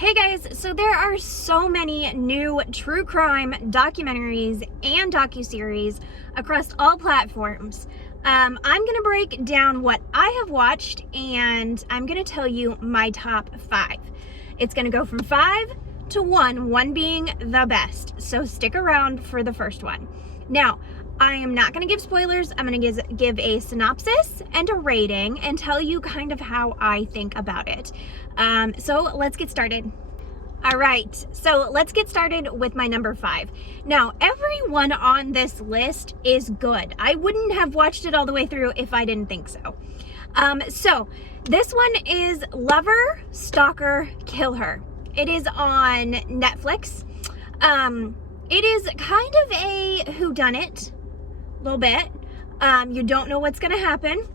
Hey guys, so there are so many new true crime documentaries and docuseries across all platforms. I'm gonna break down what I have watched and I'm gonna tell you my top 5. It's gonna go from 5 to 1 being the best. So stick around for the first one. Now, I am not gonna give spoilers. I'm gonna give a synopsis and a rating and tell you kind of how I think about it. So let's get started. All right, so let's get started with my number 5. Now, everyone on this list is good. I wouldn't have watched it all the way through if I didn't think so. So this one is Lover, Stalker, Kill Her. It is on Netflix. It is kind of a whodunit, a little bit. You don't know what's gonna happen,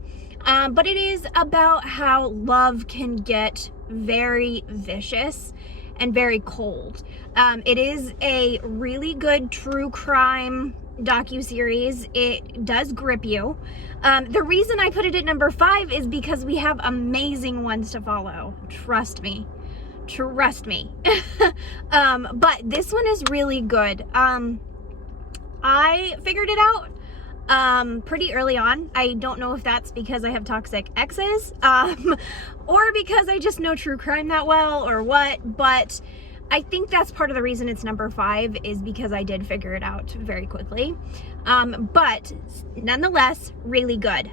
but it is about how love can get very vicious and very cold. It is a really good true crime docuseries. It does grip you. The reason I put it at number 5 is because we have amazing ones to follow. Trust me. But this one is really good. I figured it out pretty early on. I don't know if that's because I have toxic exes, or because I just know true crime that well or what, but I think that's part of the reason it's number 5 is because I did figure it out very quickly. But nonetheless, really good.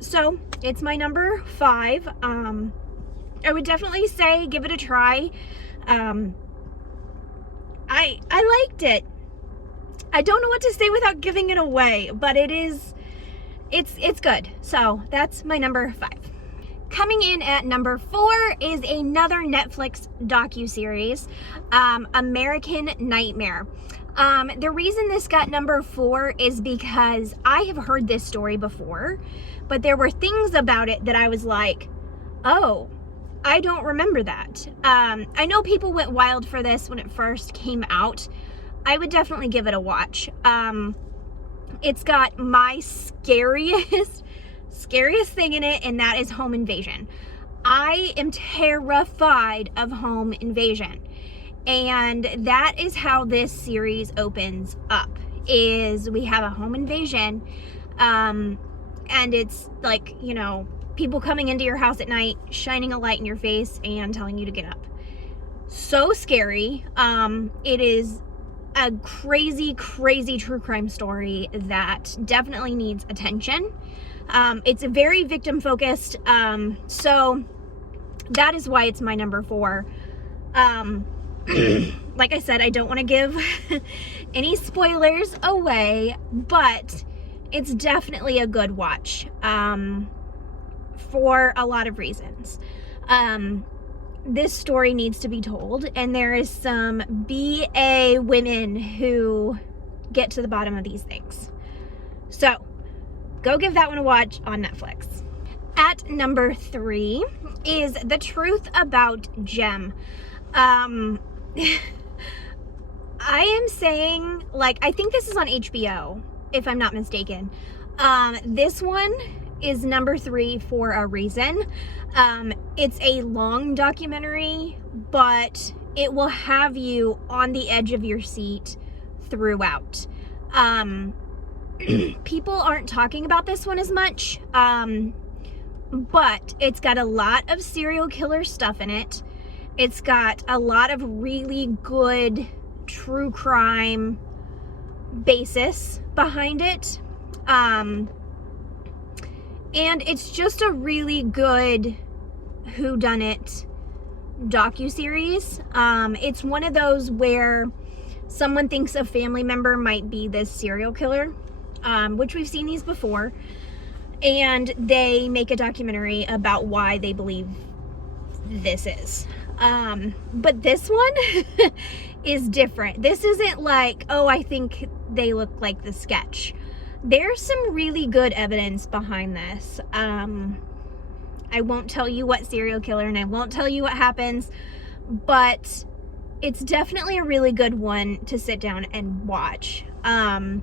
So it's my number 5. I would definitely say give it a try. I liked it. I don't know what to say without giving it away, but it's good. So that's my number 5. Coming in at number 4 is another Netflix docuseries, American Nightmare. The reason this got number 4 is because I have heard this story before, but there were things about it that I was like, oh, I don't remember that. I know people went wild for this when it first came out. I would definitely give it a watch. It's got my scariest thing in it, and that is home invasion. I am terrified of home invasion. And that is how this series opens up, is we have a home invasion. And it's like, you know, people coming into your house at night, shining a light in your face and telling you to get up. So scary. It is a crazy true crime story that definitely needs attention. It's a very victim focused, so that is why it's my number 4. Like I said, I don't want to give any spoilers away, but it's definitely a good watch, for a lot of reasons. This story needs to be told, and there is some BA women who get to the bottom of these things. So go give that one a watch on Netflix. At number 3 is The Truth About Jem. I am saying, like, I think this is on HBO, if I'm not mistaken. This one is number 3 for a reason. It's a long documentary, but it will have you on the edge of your seat throughout. People aren't talking about this one as much, but it's got a lot of serial killer stuff in it. It's got a lot of really good true crime basis behind it. And it's just a really good whodunit docuseries. It's one of those where someone thinks a family member might be this serial killer, which we've seen these before, and they make a documentary about why they believe this is. But this one is different. This isn't like, oh, I think they look like the sketch. There's some really good evidence behind this. I won't tell you what serial killer and I won't tell you what happens, but it's definitely a really good one to sit down and watch. I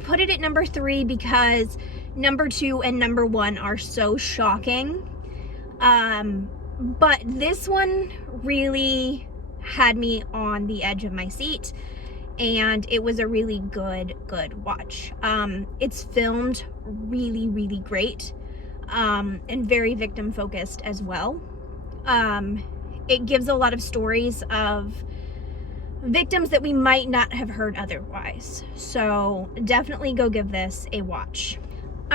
put it at number 3 because number 2 and number 1 are so shocking. But this one really had me on the edge of my seat, and it was a really good watch. It's filmed really, really great, and very victim focused as well. It gives a lot of stories of victims that we might not have heard otherwise. So definitely go give this a watch.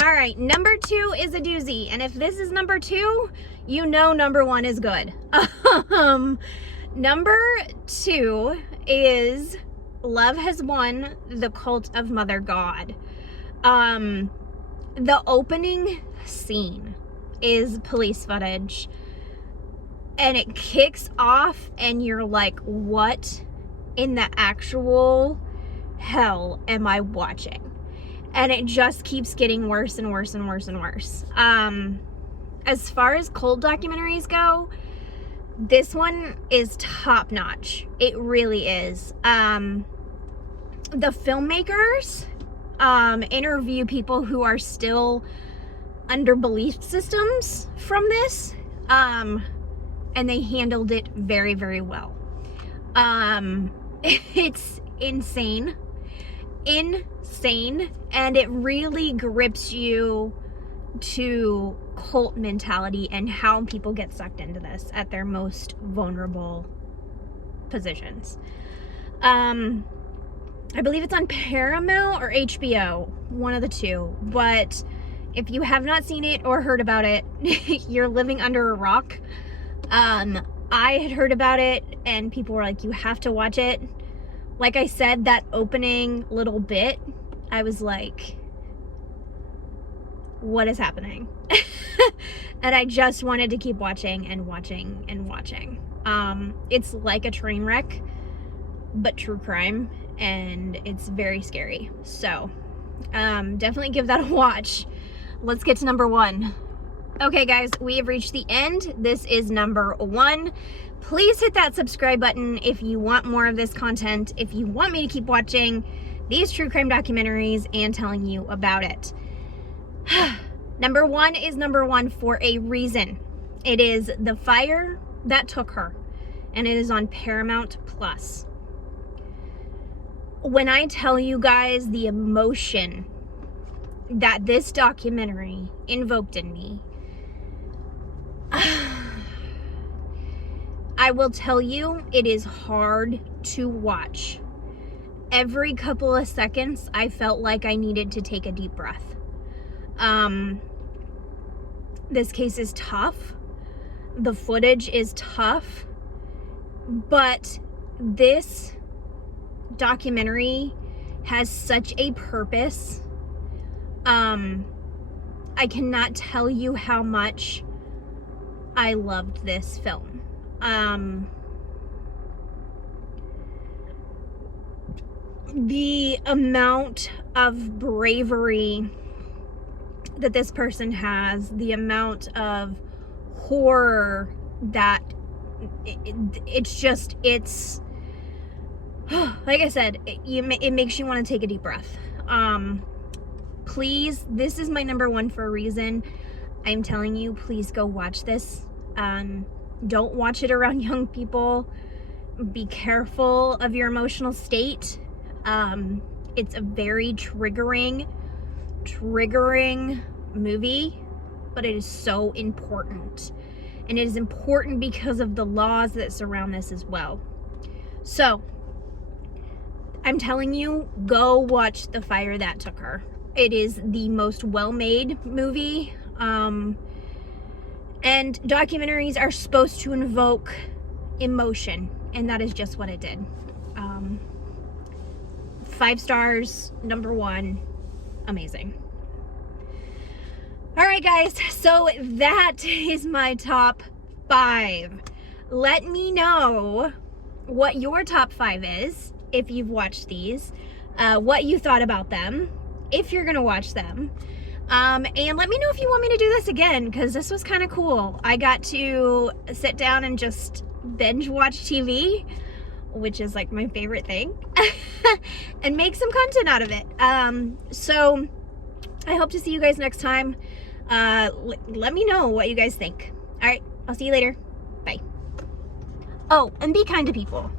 All right, number 2 is a doozy, and if this is number 2, you know number 1 is good. Number 2 is Love Has Won, The Cult of Mother God. The opening scene is police footage, and it kicks off and you're like, what in the actual hell am I watching? And it just keeps getting worse and worse and worse and worse. As far as cult documentaries go, this one is top notch. It really is. The filmmakers interview people who are still under belief systems from this, and they handled it very, very well. It's insane, and it really grips you to cult mentality and how people get sucked into this at their most vulnerable positions. I believe it's on Paramount or HBO, one of the two, but if you have not seen it or heard about it, you're living under a rock. I had heard about it and people were like, you have to watch it. Like I said, that opening little bit, I was like, what is happening? And I just wanted to keep watching and watching and watching. It's like a train wreck, but true crime, and it's very scary. So definitely give that a watch. Let's get to number 1. Okay guys, we have reached the end. This is number 1. Please hit that subscribe button if you want more of this content, if you want me to keep watching these true crime documentaries and telling you about it. Number 1 is number 1 for a reason. It is The Fire That Took Her, and it is on Paramount Plus. When I tell you guys the emotion that this documentary invoked in me, I will tell you, it is hard to watch. Every couple of seconds, I felt like I needed to take a deep breath. This case is tough. The footage is tough. But this documentary has such a purpose. I cannot tell you how much I loved this film. The amount of bravery that this person has, the amount of horror that it's like I said, it makes you want to take a deep breath. Please, this is my number 1 for a reason. I'm telling you, please go watch this. Don't watch it around young people. Be careful of your emotional state. It's a very triggering movie, but it is so important. And it is important because of the laws that surround this as well. So, I'm telling you, go watch The Fire That Took Her. It is the most well-made movie. And documentaries are supposed to invoke emotion, and that is just what it did. 5 stars, number 1, amazing. All right, guys, so that is my top 5. Let me know what your top 5 is, if you've watched these, what you thought about them, if you're gonna watch them. And let me know if you want me to do this again, because this was kind of cool. I got to sit down and just binge watch TV, which is like my favorite thing, and make some content out of it. So I hope to see you guys next time. Let me know what you guys think. All right, I'll see you later. Oh, and be kind to people.